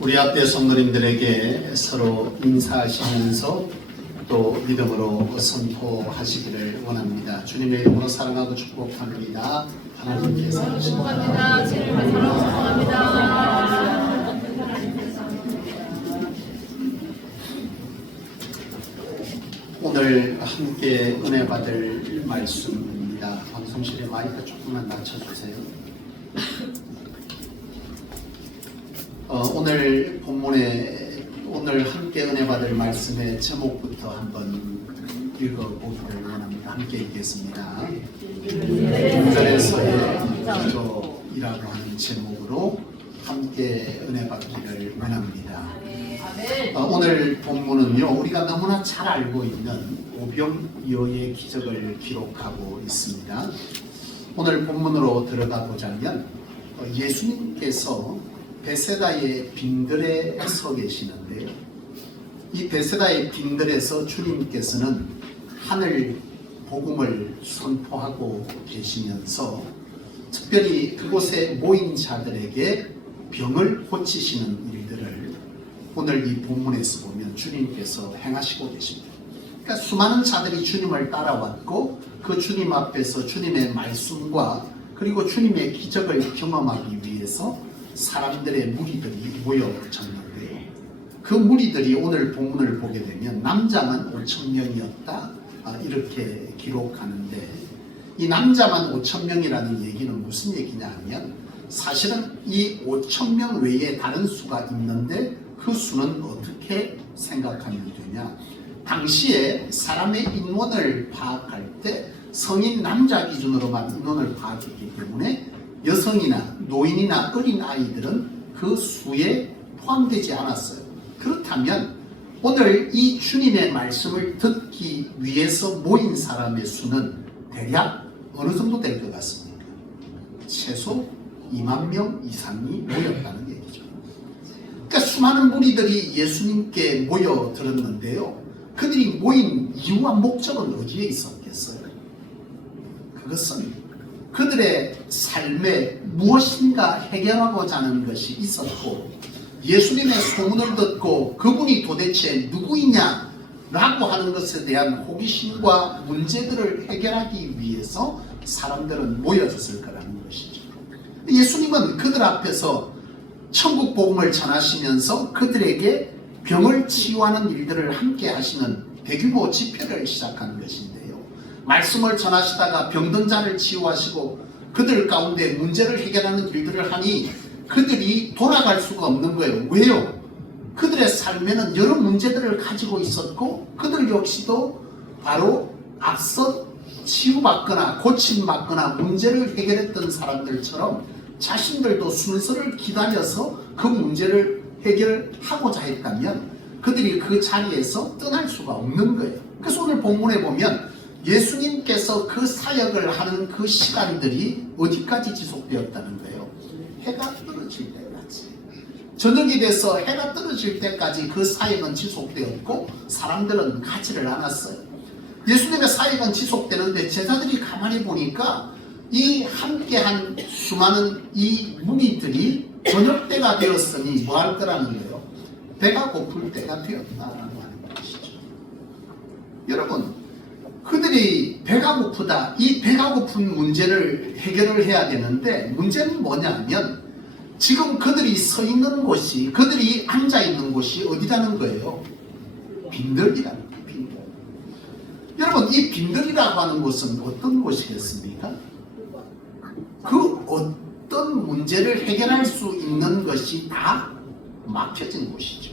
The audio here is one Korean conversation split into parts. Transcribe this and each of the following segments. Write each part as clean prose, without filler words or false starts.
우리 앞에 성도님들에게 서로 인사하시면서 또 믿음으로 선포하시기를 원합니다. 주님의 이름으로 사랑하고 축복합니다. 하나님께서 축복합니다. 주님의 사랑 축복합니다. 오늘 함께 은혜 받을 말씀입니다. 방송실에 마이크 조금만 낮춰주세요. 오늘 본문에 오늘 함께 은혜 받을 말씀의 제목부터 한번 읽어보기를 원합니다. 함께 읽겠습니다. 분절에서의 기도이라고 하는 제목으로 함께 은혜 받기를 원합니다. 오늘 본문은요, 우리가 너무나 잘 알고 있는 오병이어의 기적을 기록하고 있습니다. 오늘 본문으로 들어가 보자면 예수님께서 베세다의 빙들에 서 계시는데요, 이 베세다의 빙들에서 주님께서는 하늘 복음을 선포하고 계시면서 특별히 그곳에 모인 자들에게 병을 고치시는 일들을 오늘 이 본문에서 보면 주님께서 행하시고 계십니다. 그러니까 수많은 자들이 주님을 따라왔고 그 주님 앞에서 주님의 말씀과 그리고 주님의 기적을 경험하기 위해서 사람들의 무리들이 모여졌는데, 그 무리들이 오늘 본문을 보게 되면 남자만 5,000명이었다 이렇게 기록하는데, 이 남자만 5,000명이라는 얘기는 무슨 얘기냐 하면 사실은 이 5,000명 외에 다른 수가 있는데 그 수는 어떻게 생각하면 되냐, 당시에 사람의 인원을 파악할 때 성인 남자 기준으로만 인원을 파악했기 때문에 여성이나 노인이나 어린 아이들은 그 수에 포함되지 않았어요. 그렇다면 오늘 이 주님의 말씀을 듣기 위해서 모인 사람의 수는 대략 어느 정도 될 것 같습니까? 최소 2만 명 이상이 모였다는 얘기죠. 그러니까 수많은 무리들이 예수님께 모여들었는데요, 그들이 모인 이유와 목적은 어디에 있었겠어요? 그것은 그들의 삶에 무엇인가 해결하고자 하는 것이 있었고, 예수님의 소문을 듣고 그분이 도대체 누구이냐 라고 하는 것에 대한 호기심과 문제들을 해결하기 위해서 사람들은 모여졌을 거라는 것이죠. 예수님은 그들 앞에서 천국 복음을 전하시면서 그들에게 병을 치유하는 일들을 함께 하시는 대규모 집회를 시작한 것인데요, 말씀을 전하시다가 병든 자를 치유하시고 그들 가운데 문제를 해결하는 일들을 하니 그들이 돌아갈 수가 없는 거예요. 왜요? 그들의 삶에는 여러 문제들을 가지고 있었고 그들 역시도 바로 앞서 치유받거나 고침받거나 문제를 해결했던 사람들처럼 자신들도 순서를 기다려서 그 문제를 해결하고자 했다면 그들이 그 자리에서 떠날 수가 없는 거예요. 그래서 오늘 본문에 보면 예수님께서 그 사역을 하는 그 시간들이 어디까지 지속되었다는 거예요? 해가 떨어질 때까지. 저녁이 돼서 해가 떨어질 때까지 그 사역은 지속되었고 사람들은 가지를 않았어요. 예수님의 사역은 지속되는데 제자들이 가만히 보니까 이 함께한 수많은 이 무리들이 저녁 때가 되었으니 뭐 할 거라는 거예요? 배가 고플 때가 되었다라고 하는 것이죠. 여러분, 그들이 배가 고프다, 이 배가 고픈 문제를 해결을 해야 되는데 문제는 뭐냐면 지금 그들이 서 있는 곳이, 그들이 앉아 있는 곳이 어디라는 거예요? 빈들이라는 거예요. 빈들. 여러분, 이 빈들이라고 하는 곳은 어떤 곳이겠습니까? 그 어떤 문제를 해결할 수 있는 것이 다 막혀진 곳이죠.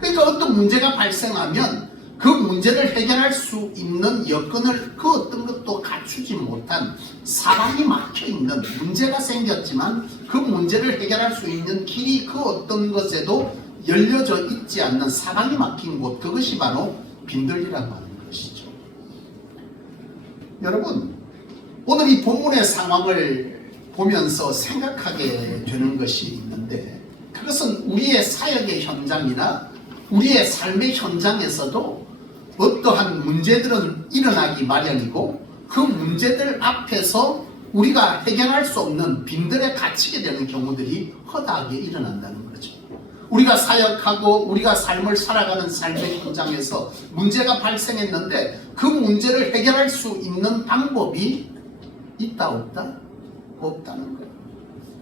그러니까 어떤 문제가 발생하면 그 문제를 해결할 수 있는 여건을 그 어떤 것도 갖추지 못한, 사방이 막혀있는, 문제가 생겼지만 그 문제를 해결할 수 있는 길이 그 어떤 것에도 열려져 있지 않는 사방이 막힌 곳, 그것이 바로 빈들이라고 하는 것이죠. 여러분, 오늘 이 본문의 상황을 보면서 생각하게 되는 것이 있는데, 그것은 우리의 사역의 현장이나 우리의 삶의 현장에서도 어떠한 문제들은 일어나기 마련이고 그 문제들 앞에서 우리가 해결할 수 없는 빈들에 갇히게 되는 경우들이 허다하게 일어난다는 거죠. 우리가 사역하고 우리가 삶을 살아가는 삶의 현장에서 문제가 발생했는데 그 문제를 해결할 수 있는 방법이 있다 없다? 없다는 거예요.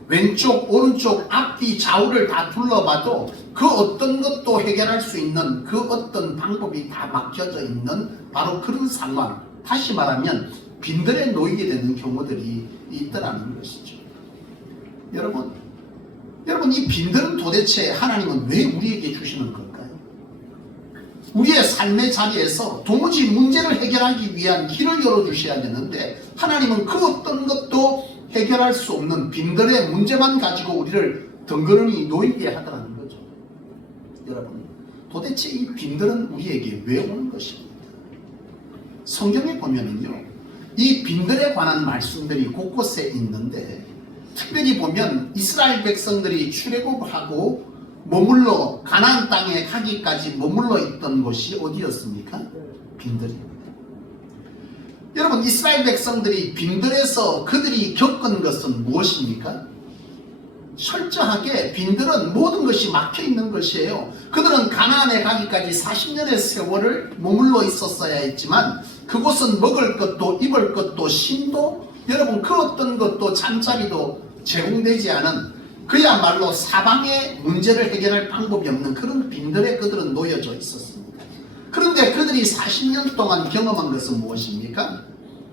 왼쪽 오른쪽 앞뒤 좌우를 다 둘러봐도 그 어떤 것도 해결할 수 있는 그 어떤 방법이 다 막혀져 있는 바로 그런 상황, 다시 말하면 빈들에 놓이게 되는 경우들이 있더라는 것이죠. 여러분 이 빈들은 도대체 하나님은 왜 우리에게 주시는 걸까요? 우리의 삶의 자리에서 도무지 문제를 해결하기 위한 길을 열어주셔야 되는데 하나님은 그 어떤 것도 해결할 수 없는 빈들의 문제만 가지고 우리를 덩그러니 놓이게 하더라는 거죠. 여러분 도대체 이 빈들은 우리에게 왜 오는 것입니까? 성경에 보면은요 이 빈들에 관한 말씀들이 곳곳에 있는데 특별히 보면 이스라엘 백성들이 출애굽하고 머물러 가나안 땅에 가기까지 머물러 있던 곳이 어디였습니까? 빈들입니다. 여러분 이스라엘 백성들이 빈들에서 그들이 겪은 것은 무엇입니까? 철저하게 빈들은 모든 것이 막혀 있는 것이에요. 그들은 가나안에 가기까지 40년의 세월을 머물러 있었어야 했지만 그곳은 먹을 것도 입을 것도 쉼도 여러분 그 어떤 것도 잠자리도 제공되지 않은 그야말로 사방의 문제를 해결할 방법이 없는 그런 빈들에 그들은 놓여져 있었습니다. 그런데 그들이 40년 동안 경험한 것은 무엇입니까?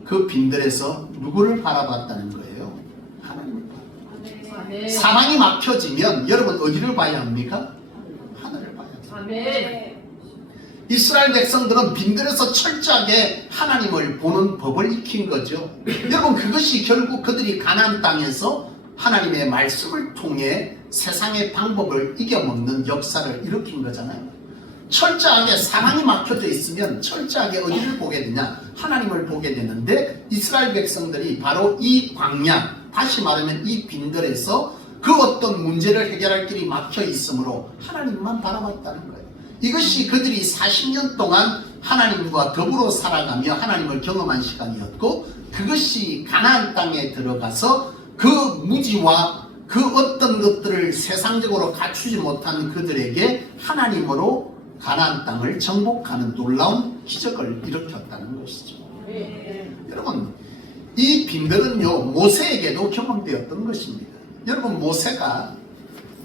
그 빈들에서 누구를 바라봤다는 거예요? 하나님을 바라봤다. 사방이 막혀지면 여러분 어디를 봐야 합니까? 하늘을 봐야 합니다. 이스라엘 백성들은 빈들에서 철저하게 하나님을 보는 법을 익힌 거죠. 여러분 그것이 결국 그들이 가나안 땅에서 하나님의 말씀을 통해 세상의 방법을 이겨먹는 역사를 일으킨 거잖아요. 철저하게 사방이 막혀져 있으면 철저하게 어디를 보게 되냐? 하나님을 보게 되는데 이스라엘 백성들이 바로 이 광야, 다시 말하면 이 빈들에서 그 어떤 문제를 해결할 길이 막혀 있으므로 하나님만 바라봤다는 거예요. 이것이 그들이 40년 동안 하나님과 더불어 살아가며 하나님을 경험한 시간이었고 그것이 가나안 땅에 들어가서 그 무지와 그 어떤 것들을 세상적으로 갖추지 못한 그들에게 하나님으로 가나안 땅을 정복하는 놀라운 기적을 일으켰다는 것이죠. 여러분 이 빈들은요 모세에게도 경험되었던 것입니다. 여러분 모세가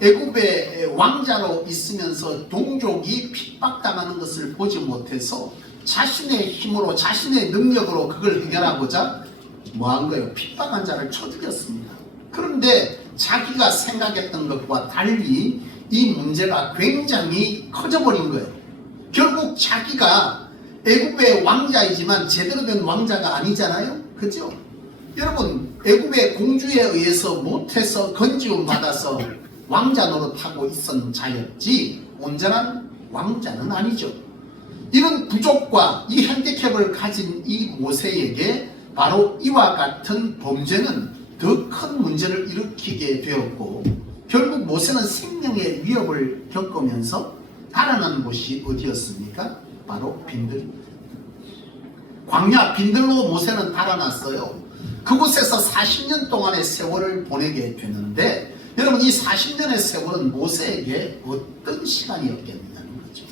애굽의 왕자로 있으면서 동족이 핍박당하는 것을 보지 못해서 자신의 힘으로 자신의 능력으로 그걸 해결하고자 뭐한 거예요? 핍박한 자를 쳐 죽였습니다. 그런데 자기가 생각했던 것과 달리 이 문제가 굉장히 커져버린 거예요. 결국 자기가 애굽의 왕자이지만 제대로 된 왕자가 아니잖아요. 그죠? 여러분 애굽의 공주에 의해서 못해서 건지움 받아서 왕자 노릇하고 있었던 자였지 온전한 왕자는 아니죠. 이런 부족과 이 핸디캡을 가진 이 모세에게 바로 이와 같은 범죄는 더 큰 문제를 일으키게 되었고 결국 모세는 생명의 위협을 겪으면서 달아난 곳이 어디였습니까? 바로 빈들. 광야 빈들로 모세는 달아났어요. 그곳에서 40년 동안의 세월을 보내게 되는데 여러분 이 40년의 세월은 모세에게 어떤 시간이었겠느냐는 거죠.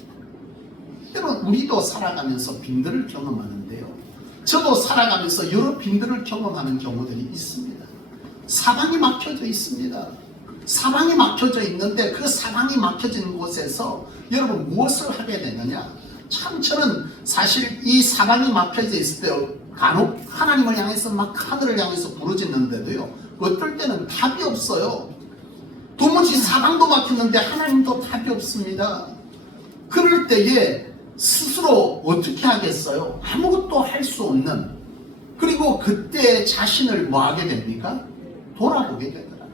여러분 우리도 살아가면서 빈들을 경험하는데요. 저도 살아가면서 여러 빈들을 경험하는 경우들이 있습니다. 사방이 막혀져 있습니다. 사방이 막혀져 있는데 그 사방이 막혀진 곳에서 여러분 무엇을 하게 되느냐? 참 저는 사실 이 사방이 막혀져 있을 때 간혹 하나님을 향해서 막 하늘을 향해서 부르짖는데도요 어떨 때는 답이 없어요. 도무지 사방도 막혔는데 하나님도 답이 없습니다. 그럴 때에 스스로 어떻게 하겠어요? 아무것도 할 수 없는. 그리고 그때 자신을 뭐 하게 됩니까? 돌아보게 되더라.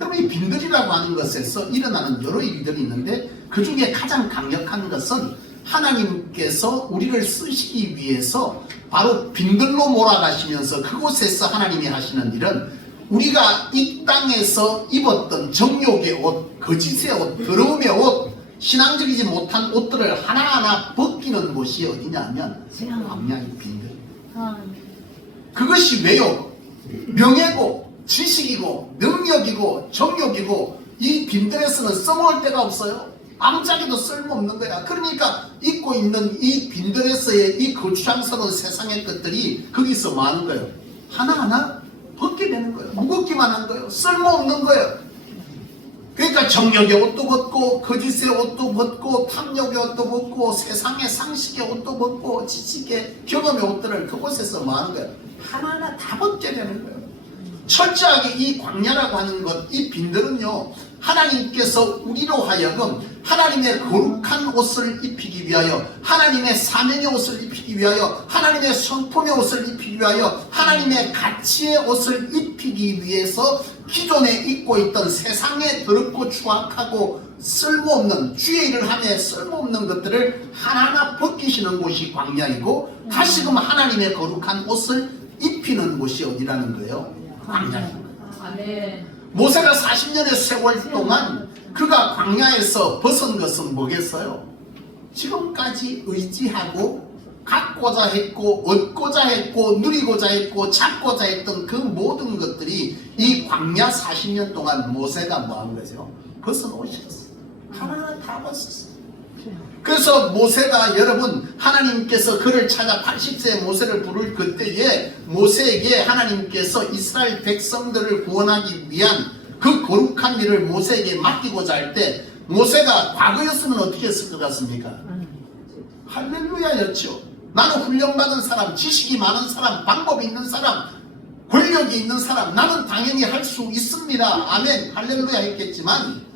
여러분 이 빈들이라고 하는 것에서 일어나는 여러 일들이 있는데 그 중에 가장 강력한 것은 하나님께서 우리를 쓰시기 위해서 바로 빈들로 몰아가시면서 그곳에서 하나님이 하시는 일은 우리가 이 땅에서 입었던 정욕의 옷, 거짓의 옷, 더러움의 옷, 신앙적이지 못한 옷들을 하나하나 벗기는 곳이 어디냐면 광야의 빈들. 그것이 왜요? 명예고 지식이고 능력이고 정욕이고 이 빈들에서는 써먹을 데가 없어요. 아무짝에도 쓸모없는 거야. 그러니까 입고 있는 이 빈들에서의 이 거추장스러운 세상의 것들이 거기서 뭐 하는 거예요? 하나하나 벗게 되는 거예요. 무겁기만 한 거예요. 쓸모없는 거예요. 그러니까 정욕의 옷도 벗고 거짓의 옷도 벗고 탐욕의 옷도 벗고 세상의 상식의 옷도 벗고 지식의 경험의 옷들을 그곳에서 뭐 하는 거예요? 하나하나 다 벗게 되는 거예요. 철저하게 이 광야라고 하는 것, 이 빈들은요, 하나님께서 우리로 하여금 하나님의 거룩한 옷을 입히기 위하여, 하나님의 사명의 옷을 입히기 위하여, 하나님의 성품의 옷을 입히기 위하여, 하나님의 가치의 옷을 입히기 위해서 기존에 입고 있던 세상에 더럽고 추악하고 쓸모없는, 주의 일을 하며 쓸모없는 것들을 하나하나 벗기시는 곳이 광야이고, 다시금 하나님의 거룩한 옷을 입히는 곳이 어디라는 거예요? 광야입니다. 아멘. 모세가 40년의 세월 동안 그가 광야에서 벗은 것은 뭐겠어요? 지금까지 의지하고 갖고자 했고 얻고자 했고 누리고자 했고 잡고자 했던 그 모든 것들이 이 광야 40년 동안 모세가 뭐 한 거죠? 벗은 옷이었어요. 하나하나 다 벗었어요. 그래서 모세가, 여러분, 하나님께서 그를 찾아 80세의 모세를 부를 그때에 모세에게 하나님께서 이스라엘 백성들을 구원하기 위한 그 거룩한 일을 모세에게 맡기고자 할 때 모세가 과거였으면 어떻게 했을 것 같습니까? 할렐루야였죠. 나는 훈련받은 사람, 지식이 많은 사람, 방법이 있는 사람, 권력이 있는 사람, 나는 당연히 할 수 있습니다. 아멘, 할렐루야 했겠지만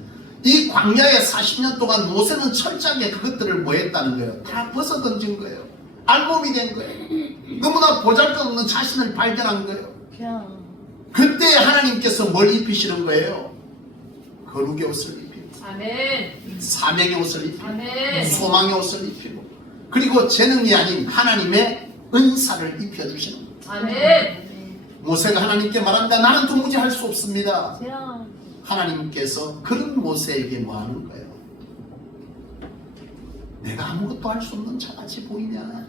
이 광야의 40년 동안 모세는 철저하게 그것들을 뭐 했다는 거예요? 다 벗어던진 거예요. 알몸이 된 거예요. 너무나 보잘것없는 자신을 발견한 거예요. 그때 하나님께서 뭘 입히시는 거예요? 거룩의 옷을 입히고, 아멘. 사명의 옷을 입히고, 아멘. 소망의 옷을 입히고, 그리고 재능이 아닌 하나님의 은사를 입혀주시는 거예요. 아멘. 모세가 하나님께 말한다. 나는 도무지 할 수 없습니다. 하나님께서 그런 모세에게 뭐 하는 거예요? 내가 아무것도 할 수 없는 자같이 보이냐?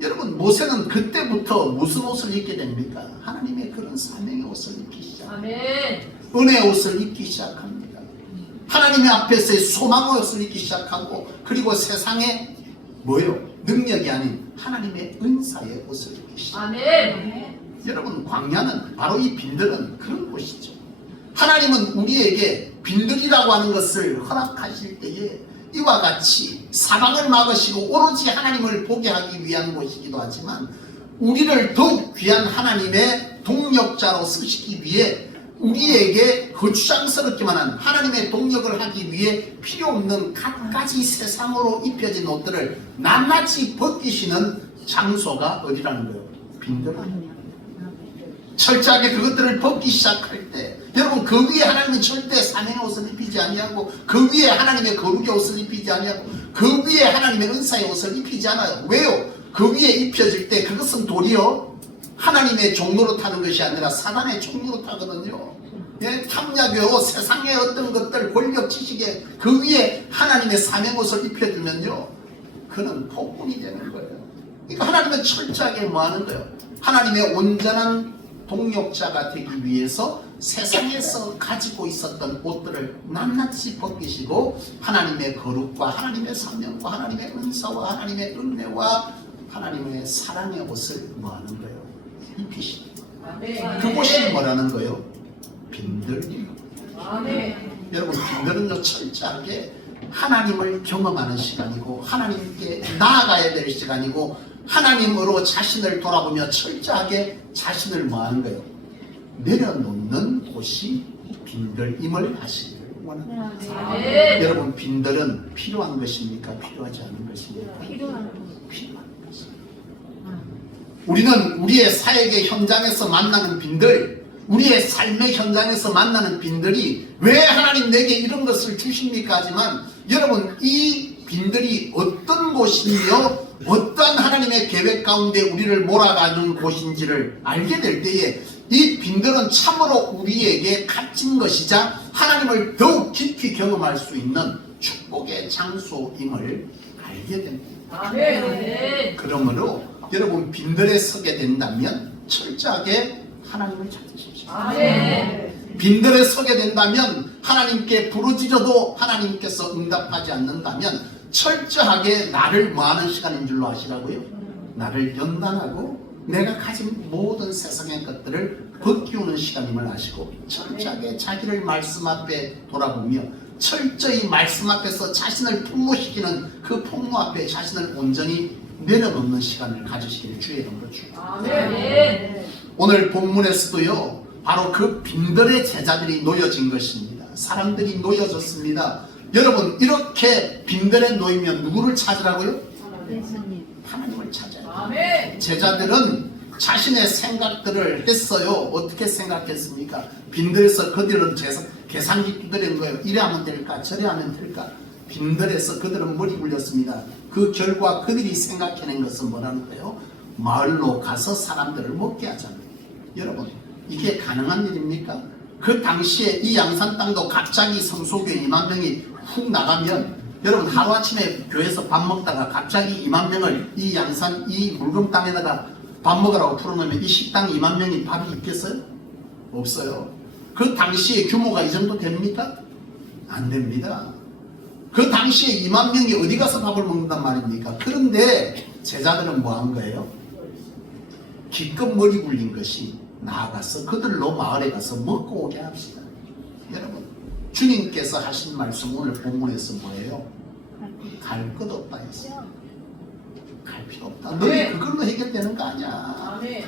여러분, 모세는 그때부터 무슨 옷을 입게 됩니까? 하나님의 그런 사명의 옷을 입기 시작합니다. 아멘. 은혜의 옷을 입기 시작합니다. 하나님의 앞에서의 소망의 옷을 입기 시작하고, 그리고 세상에 뭐예요? 능력이 아닌 하나님의 은사의 옷을 입기 시작합니다. 아멘. 여러분, 광야는 바로 이 빈들은 그런 곳이죠. 하나님은 우리에게 빈들이라고 하는 것을 허락하실 때에 이와 같이 사방을 막으시고 오로지 하나님을 보게 하기 위한 것이기도 하지만, 우리를 더욱 귀한 하나님의 동력자로 쓰시기 위해 우리에게 거추장스럽기만 한 하나님의 동력을 하기 위해 필요 없는 갖가지 세상으로 입혀진 옷들을 낱낱이 벗기시는 장소가 어디라는 거예요? 빈들입니다. 철저하게 그것들을 벗기 시작할 때, 여러분, 그 위에 하나님은 절대 사명의 옷을 입히지 아니하고, 그 위에 하나님의 거룩의 옷을 입히지 아니하고, 그 위에 하나님의 은사의 옷을 입히지 않아요. 왜요? 그 위에 입혀질 때 그것은 도리어 하나님의 종로로 타는 것이 아니라 사단의 종로로 타거든요. 예, 탐욕의 옷, 세상의 어떤 것들, 권력, 지식에 그 위에 하나님의 사명 옷을 입혀주면요, 그는 폭군이 되는 거예요. 그러니까 하나님은 철저하게 뭐 하는 거예요? 하나님의 온전한 동력자가 되기 위해서 세상에서 가지고 있었던 옷들을 낱낱이 벗기시고 하나님의 거룩과 하나님의 사명과 하나님의 은사와 하나님의 은혜와 하나님의 사랑의 옷을 뭐 하는 거예요? 입히시는 거예요. 그곳이 뭐라는 거예요? 빈들이에요. 여러분, 빈들은요, 철저하게 하나님을 경험하는 시간이고 하나님께 나아가야 될 시간이고 하나님으로 자신을 돌아보며 철저하게 자신을 뭐 하는 거예요? 내려놓는 곳이 빈들임을 하시기를 원합니다. 여러분, 빈들은 필요한 것입니까? 필요하지 않은 것입니까? 필요한 것입니다. 우리는 우리의 사역의 현장에서 만나는 빈들, 우리의 삶의 현장에서 만나는 빈들이 왜 하나님 내게 이런 것을 주십니까? 하지만 여러분, 이 빈들이 어떤 곳이며 어떤 하나님의 계획 가운데 우리를 몰아가는 곳인지를 알게 될 때에 이 빈들은 참으로 우리에게 값진 것이자 하나님을 더욱 깊이 경험할 수 있는 축복의 장소임을 알게 됩니다. 아멘. 그러므로 여러분, 빈들에 서게 된다면 철저하게 하나님을 찾으십시오. 아멘. 빈들에 서게 된다면 하나님께 부르짖어도 하나님께서 응답하지 않는다면 철저하게 나를 뭐하는 시간인 줄로 아시라고요? 나를 연단하고 내가 가진 모든 세상의 것들을 벗기우는 시간임을 아시고 철저하게 자기를 말씀 앞에 돌아보며 철저히 말씀 앞에서 자신을 풍모시키는 그 풍모 앞에 자신을 온전히 내려놓는 시간을 가지시기를 주의 이름으로 축복합니다. 아멘. 오늘 본문에서도요, 바로 그 빈들의 제자들이 놓여진 것입니다. 사람들이 놓여졌습니다. 여러분, 이렇게 빈들에 놓이면 누구를 찾으라고요? 예수님. 하나님을 찾아야 돼요. 아멘. 제자들은 자신의 생각들을 했어요. 어떻게 생각했습니까? 빈들에서 그들은 계산기 두드리는 거예요. 이래 하면 될까? 저래 하면 될까? 빈들에서 그들은 머리 굴렸습니다. 그 결과 그들이 생각해낸 것은 뭐라는 거예요? 마을로 가서 사람들을 먹게 하자는 거예요. 여러분, 이게 가능한 일입니까? 그 당시에 이 양산 땅도 갑자기 성소교회 2만 명이 훅 나가면 여러분 하루아침에 교회에서 밥 먹다가 갑자기 2만 명을 이 양산 이 물금 땅에다가 밥 먹으라고 풀어놓으면 이 식당 2만 명이 밥이 있겠어요? 없어요. 그 당시에 규모가 이 정도 됩니까? 안 됩니다. 그 당시에 2만 명이 어디 가서 밥을 먹는단 말입니까? 그런데 제자들은 뭐 한 거예요? 기껏 머리 굴린 것이 나아가서 그들로 마을에 가서 먹고 오게 합시다. 여러분, 주님께서 하신 말씀 오늘 본문에서 뭐예요? 갈 것 없다 했어요. 갈 필요 없다. 너희 그걸로 해결되는 거 아니야. 아멘.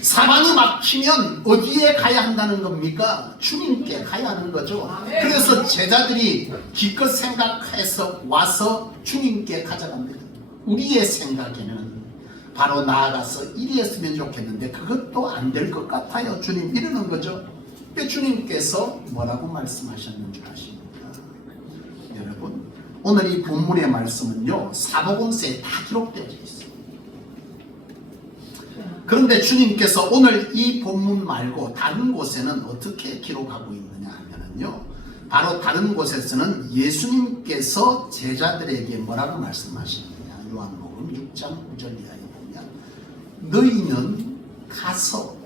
사방이 막히면 어디에 가야 한다는 겁니까? 주님께 가야 하는 거죠. 그래서 제자들이 기껏 생각해서 와서 주님께 가져갑니다. 우리의 생각에는 바로 나아가서 이리 했으면 좋겠는데 그것도 안 될 것 같아요. 주님 이러는 거죠. 주님께서 뭐라고 말씀하셨는 줄 아십니까? 여러분, 오늘 이 본문의 말씀은요, 사복음서에 다 기록되어 있어요. 그런데 주님께서 오늘 이 본문 말고 다른 곳에는 어떻게 기록하고 있느냐 하면요, 바로 다른 곳에서는 예수님께서 제자들에게 뭐라고 말씀하시느냐, 요한복음 6장 9절 이하에 보면 너희는 가서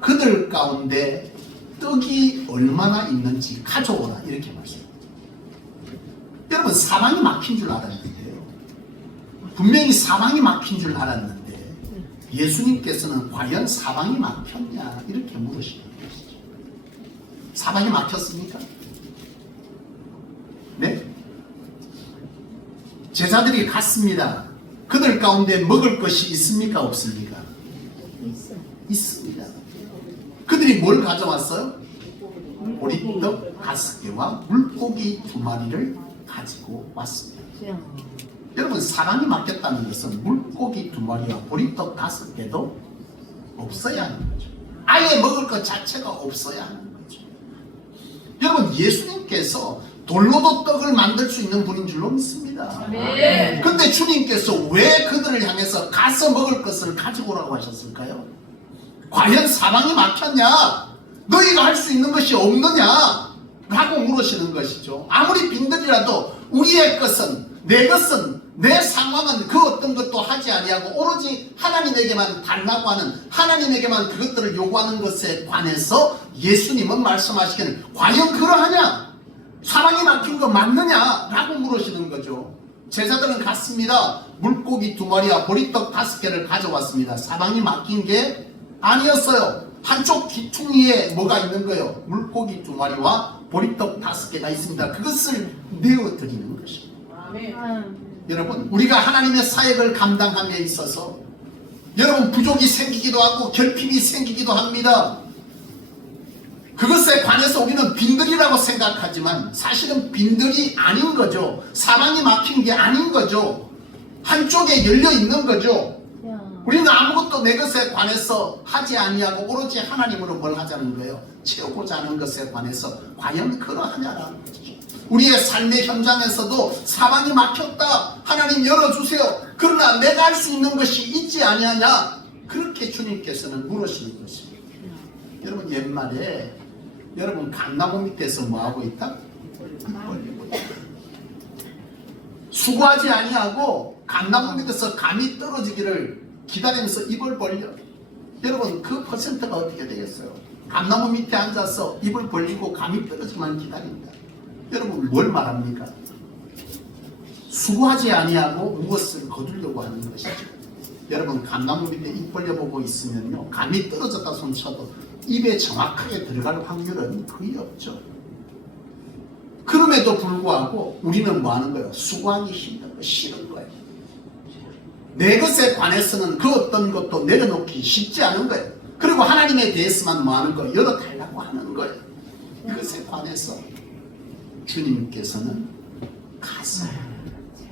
그들 가운데 떡이 얼마나 있는지 가져오라 이렇게 말씀합니다. 여러분, 사방이 막힌 줄 알았는데요, 분명히 사방이 막힌 줄 알았는데 예수님께서는 과연 사방이 막혔냐 이렇게 물으시는 것이죠. 사방이 막혔습니까? 네? 제자들이 갔습니다. 그들 가운데 먹을 것이 있습니까? 없습니까? 있습니다. 그들이 뭘 가져왔어요? 보리떡 5개와 물고기 2마리를 가지고 왔습니다. 여러분, 사방이 막혔다는 것은 물고기 2마리와 보리떡 5개도 없어야 하는 거죠. 아예 먹을 것 자체가 없어야 하는 거죠. 여러분, 예수님께서 돌로도 떡을 만들 수 있는 분인 줄로 믿습니다. 네. 근데 주님께서 왜 그들을 향해서 가서 먹을 것을 가지고 오라고 하셨을까요? 과연 사방이 막혔냐? 너희가 할 수 있는 것이 없느냐? 라고 물으시는 것이죠. 아무리 빈들이라도 우리의 것은, 내 것은, 내 상황은 그 어떤 것도 하지 아니하고 오로지 하나님에게만 달라고 하는, 하나님에게만 그것들을 요구하는 것에 관해서 예수님은 말씀하시기는 과연 그러하냐? 사방이 막힌 거 맞느냐? 라고 물으시는 거죠. 제자들은 갔습니다. 물고기 2마리와 보리떡 5개를 가져왔습니다. 사방이 막힌 게 아니었어요. 한쪽 귀퉁이에 뭐가 있는 거예요? 물고기 2마리와 보리떡 5개가 있습니다. 그것을 내어드리는 것입니다. 아멘. 여러분, 우리가 하나님의 사역을 감당함에 있어서 여러분 부족이 생기기도 하고 결핍이 생기기도 합니다. 그것에 관해서 우리는 빈들이라고 생각하지만 사실은 빈들이 아닌 거죠. 사방이 막힌 게 아닌 거죠. 한쪽에 열려 있는 거죠. 우리는 아무것도 내 것에 관해서 하지 아니하고 오로지 하나님으로 뭘 하자는 거예요? 채우고자 하는 것에 관해서 과연 그러하냐라는 거죠. 우리의 삶의 현장에서도 사방이 막혔다. 하나님 열어주세요. 그러나 내가 할 수 있는 것이 있지 아니하냐? 그렇게 주님께서는 물으시는 것입니다. 여러분, 옛말에 여러분 감나무 밑에서 뭐하고 있다? 입 벌리고 있다. 수고하지 아니하고 감나무 밑에서 감이 떨어지기를 기다리면서 입을 벌려. 여러분, 그 퍼센트가 어떻게 되겠어요? 감나무 밑에 앉아서 입을 벌리고 감이 떨어지만 기다립니다. 여러분 뭘 말합니까? 수고하지 아니하고 무엇을 거두려고 하는 것이죠. 여러분 감나무 밑에 입 벌려보고 있으면요, 감이 떨어졌다 손쳐도 입에 정확하게 들어갈 확률은 거의 없죠. 그럼에도 불구하고 우리는 뭐 하는 거예요? 수고하기 힘든 거, 싫은 거예요. 내 것에 관해서는 그 어떤 것도 내려놓기 쉽지 않은 거예요. 그리고 하나님에 대해서만 뭐 하는 거예요? 열어달라고 하는 거예요. 그것에 관해서 주님께서는 가서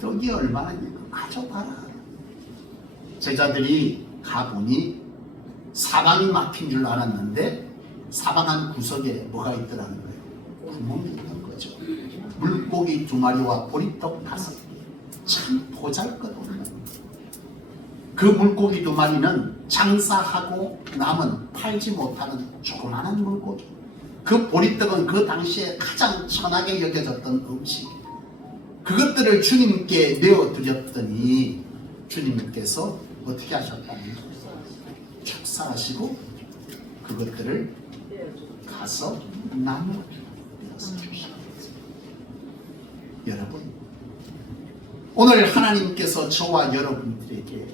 떡이 얼마나 있는 거 가져봐라. 제자들이 가보니 사방이 막힌 줄 알았는데 사방 한 구석에 뭐가 있더라는 거예요? 구멍이 있는 거죠. 물고기 2마리와 보리떡 5개. 참 보잘것없는. 그 물고기 2마리는 장사하고 남은 팔지 못하는 조그마한 물고기. 그 보리떡은 그 당시에 가장 천하게 여겨졌던 음식. 그것들을 주님께 내어드렸더니 주님께서 어떻게 하셨다는 축사하시고 그것들을 가서 나누어 주셨습니다. 여러분, 오늘 하나님께서 저와 여러분들에게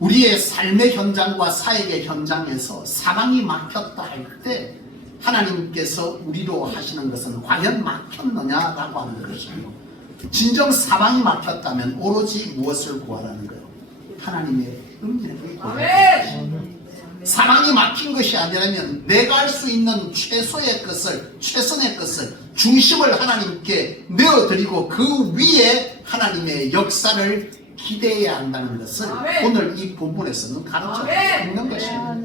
우리의 삶의 현장과 사역의 현장에서 사방이 막혔다 할 때 하나님께서 우리로 하시는 것은 과연 막혔느냐라고 하는 것이고, 진정 사방이 막혔다면 오로지 무엇을 구하라는 거예요? 하나님의 은혜를 구하라는 것이죠. 사방이 막힌 것이 아니라면 내가 할 수 있는 최선의 것을 중심을 하나님께 내어드리고 그 위에 하나님의 역사를 기대해야 한다는 것을 오늘 이 본문에서는 가르쳐 있는 것입니다.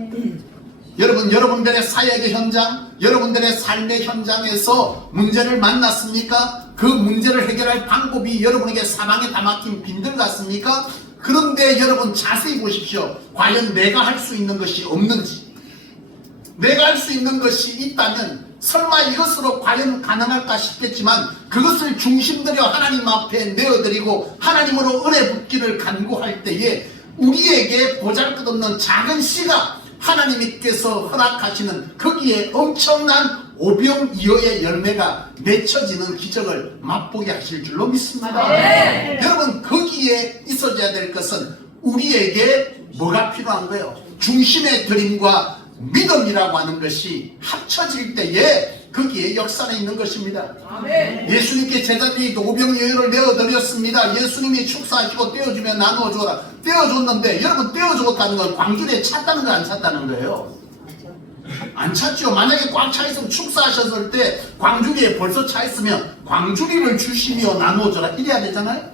여러분, 여러분들의 사역의 현장, 여러분들의 삶의 현장에서 문제를 만났습니까? 그 문제를 해결할 방법이 여러분에게 사방에 다 막힌 빈들 같습니까? 그런데 여러분 자세히 보십시오. 과연 내가 할 수 있는 것이 없는지, 내가 할 수 있는 것이 있다면 설마 이것으로 과연 가능할까 싶겠지만 그것을 중심들여 하나님 앞에 내어드리고 하나님으로 은혜 붙기를 간구할 때에 우리에게 보잘것없는 작은 씨가 하나님께서 허락하시는 거기에 엄청난 오병이어의 열매가 맺혀지는 기적을 맛보게 하실 줄로 믿습니다. 네. 여러분, 거기에 있어져야 될 것은 우리에게 뭐가 필요한 거예요? 중심의 드림과 믿음이라고 하는 것이 합쳐질 때에 거기에 역사는 있는 것입니다. 아멘. 예수님께 제자들이 오병이어를 내어드렸습니다. 예수님이 축사하시고 떼어주면 나누어줘라. 떼어줬는데 여러분, 떼어줬다는 건 광주리에 찼다는 거 안 찼다는 거예요? 안 찼죠. 만약에 꽉 차 있으면 축사하셨을 때 광주리에 벌써 차 있으면 광주리를 주시며 나누어줘라 이래야 되잖아요.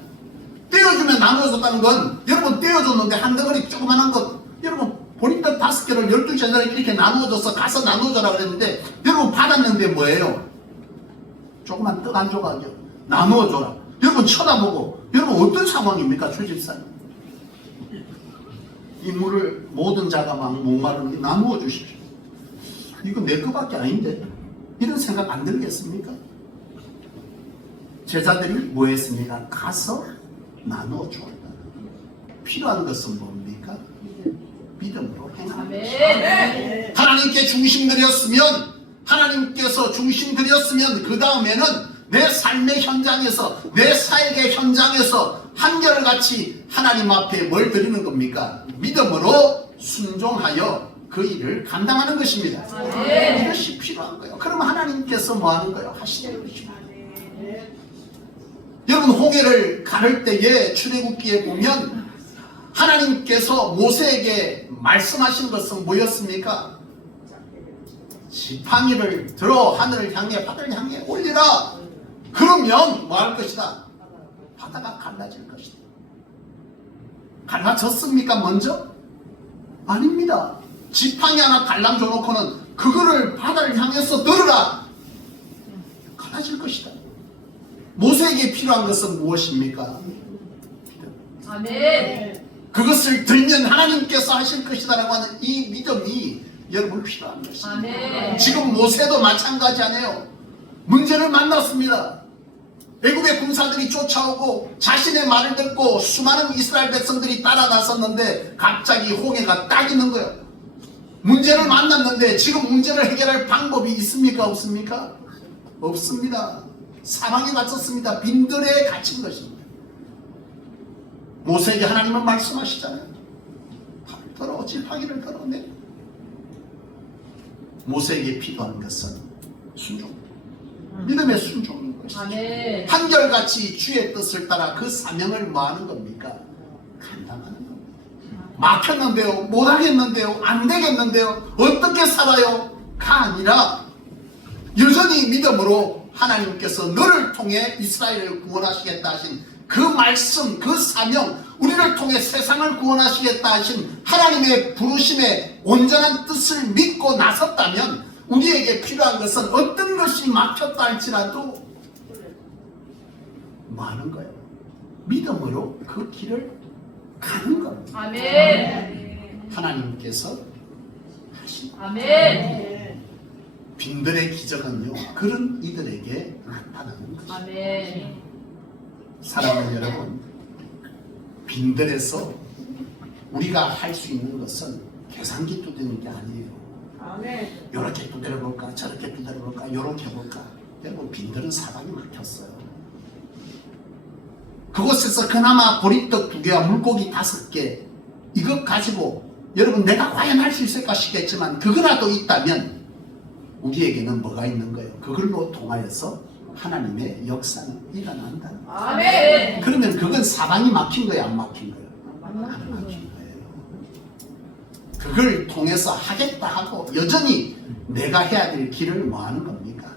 떼어주면 나누어줬다는 건 여러분 떼어줬는데 한 덩어리 조그만한 것, 여러분 보리떡 5개를 12제자를 이렇게 나누어줘서 가서 나누어줘라 그랬는데 여러분 받았는데 뭐예요? 조그만 떡 한 조각이요. 나누어줘라. 여러분 쳐다보고, 여러분 어떤 상황입니까? 주집사님, 이 물을 모든 자가 막 목마르니 나누어 주십시오. 이거 내 거밖에 아닌데 이런 생각 안 들겠습니까? 제자들이 뭐 했습니까? 가서 나누어 주었다. 필요한 것은 뭡니까? 믿음으로 행하는 것입니다. 하나님께 중심드렸으면, 하나님께서 중심드렸으면 그 다음에는 내 삶의 현장에서, 내 사역의 현장에서 한결같이 하나님 앞에 뭘 드리는 겁니까? 믿음으로 순종하여 그 일을 감당하는 것입니다. 이것이 필요한 거예요. 그러면 하나님께서 뭐 하는 거예요? 하시는 것입니다. 여러분, 홍해를 가를 때에 출애굽기에 보면 하나님께서 모세에게 말씀하신 것은 뭐였습니까? 지팡이를 들어 하늘을 향해 바다를 향해 올리라. 그러면 뭐 할 것이다? 바다가 갈라질 것이다. 갈라졌습니까 먼저? 아닙니다. 지팡이 하나 갈라져 놓고는 그거를 바다를 향해서 들으라. 갈라질 것이다. 모세에게 필요한 것은 무엇입니까? 아멘. 그것을 들면 하나님께서 하실 것이다라고 하는 이 믿음이 여러분 필요한 것입니다. 아멘. 지금 모세도 마찬가지 아니에요. 문제를 만났습니다. 애굽의 군사들이 쫓아오고 자신의 말을 듣고 수많은 이스라엘 백성들이 따라 나섰는데 갑자기 홍해가 딱 있는 거예요. 문제를 만났는데 지금 문제를 해결할 방법이 있습니까? 없습니까? 없습니다. 사망에 갇혔습니다. 빈들에 갇힌 것입니다. 모세에게 하나님은 말씀하시잖아요. 팔을 들어 지팡이를 들어내. 모세에게 필요한 것은 순종, 믿음의 순종인 것이죠. 아멘. 한결같이 주의 뜻을 따라 그 사명을 뭐하는 겁니까? 감당하는 겁니다. 막혔는데요, 못하겠는데요, 안 되겠는데요, 어떻게 살아요? 가 아니라 여전히 믿음으로 하나님께서 너를 통해 이스라엘을 구원하시겠다 하신 그 말씀, 그 사명, 우리를 통해 세상을 구원하시겠다 하신 하나님의 부르심의 온전한 뜻을 믿고 나섰다면 우리에게 필요한 것은 어떤 것이 막혔다 할지라도 뭐 하는 거예요? 믿음으로 그 길을 가는 겁니다. 아멘. 하나님께서 하신 아멘. 빈들의 기적은요, 그런 이들에게 나타나는 것입니다. 아멘. 사랑하는 여러분, 빈들에서 우리가 할 수 있는 것은 계산기 두드리는 게 아니에요. 아멘. 이렇게 두드려볼까, 저렇게 두드려볼까, 이렇게 해볼까. 여러분, 빈들은 사방이 막혔어요. 그곳에서 그나마 보리떡 2개와 물고기 5개, 이것 가지고 여러분 내가 과연 할 수 있을까 싶겠지만 그거라도 있다면 우리에게는 뭐가 있는 거예요? 그걸로 통하여서 하나님의 역사는 일어난다. 아멘. 그러면 그건 사방이 막힌 거예요, 안 막힌 거예요? 안 막힌 거예요. 그걸 통해서 하겠다 하고 여전히 내가 해야 될 길을 뭐 하는 겁니까?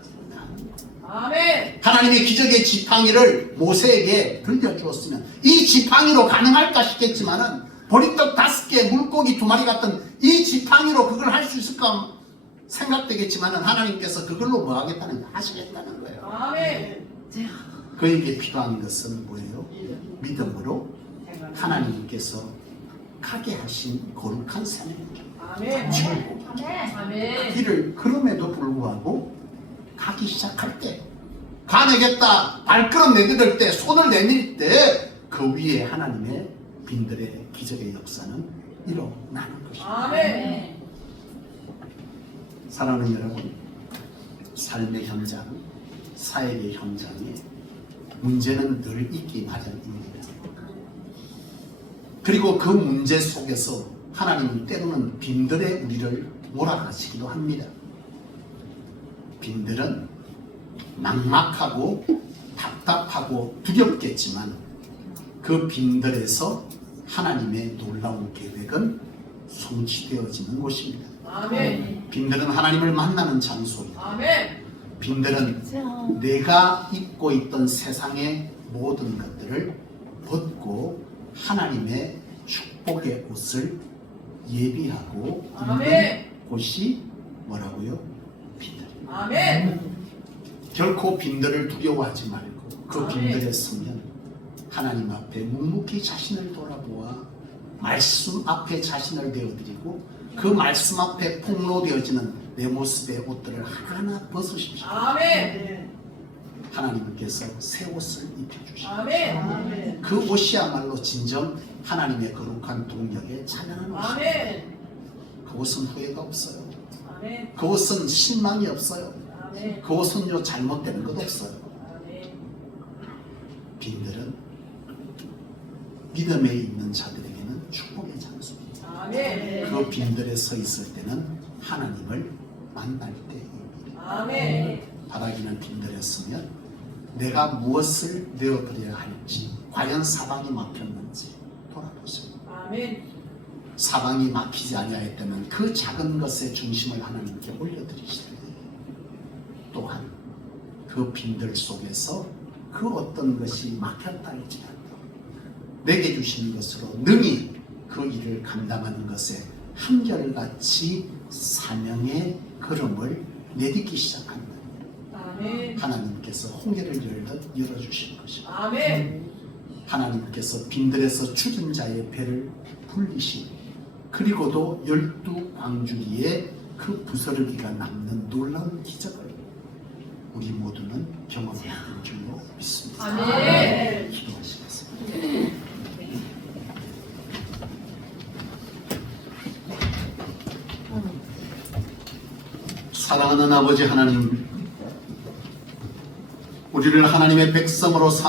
아멘. 하나님의 기적의 지팡이를 모세에게 들려주었으면 이 지팡이로 가능할까 싶겠지만은 보리떡 5개, 물고기 2마리 같은 이 지팡이로 그걸 할 수 있을까 생각되겠지만은 하나님께서 그걸로 뭐 하겠다는, 하시겠다는 거예요. 아멘. 그에게 필요한 것은 뭐예요? 믿음으로 하나님께서 가게 하신 거룩한 사명입니다. 아멘. 출고. 아멘. 길을 그럼에도 불구하고 가기 시작할 때, 가내겠다 발걸음 내딛을 때, 손을 내밀 때 그 위에 하나님의 빈들의 기적의 역사는 일어나는 것입니다. 아멘. 사랑하는 여러분, 삶의 현장, 사역의 현장에 문제는 늘 있기 마련입니다. 그리고 그 문제 속에서 하나님은 때로는 빈들의 우리를 몰아가시기도 합니다. 빈들은 막막하고 답답하고 두렵겠지만 그 빈들에서 하나님의 놀라운 계획은 성취되어지는 곳입니다. 아멘. 빈들은 하나님을 만나는 장소입니다. 아멘. 빈들은 내가 입고 있던 세상의 모든 것들을 벗고 하나님의 축복의 옷을 예비하고 아멘. 입는 곳이 뭐라고요? 빈들. 아멘. 결코 빈들을 두려워하지 말고 그 아멘. 빈들에 서면 하나님 앞에 묵묵히 자신을 돌아보아 말씀 앞에 자신을 내어드리고 그 말씀 앞에 폭로되어지는 내 모습의 옷들을 하나하나 벗으십시오. 아멘. 하나님께서 새 옷을 입혀주십시오. 아멘. 그 옷이야말로 진정 하나님의 거룩한 동력에 찬양하는 옷입니다. 아멘. 그 옷은 후회가 없어요. 아멘. 그 옷은 실망이 없어요. 아멘. 그 옷은요 잘못되는 것 없어요. 아멘. 빈들은 믿음에 있는 자들에게는 축복의 장소입니다. 아멘. 그 빈들에 서 있을 때는 하나님을 만날 때입니다. 아멘. 바라기는 빈들에 서면 내가 무엇을 내어드려야 할지, 과연 사방이 막혔는지 돌아보세요. 아멘. 사방이 막히지 아니하였다면 그 작은 것의 중심을 하나님께 올려드리시되, 또한 그 빈들 속에서 그 어떤 것이 막혔다 할지라도 내게 주신 것으로 능히 그 일을 감당하는 것에 한결같이 사명의 걸음을 내딛기 시작한다. 아멘. 하나님께서 홍해를 열듯 열어주실 것입니다. 아멘. 하나님께서 빈들에서 죽은 자의 배를 불리시고, 그리고도 12광주리에 그 부스러기가 남는 놀라운 기적을 우리 모두는 경험하게 될 줄로 믿습니다. 아멘. 기도하시겠습니다. 사랑하는 아버지 하나님, 우리를 하나님의 백성으로 삼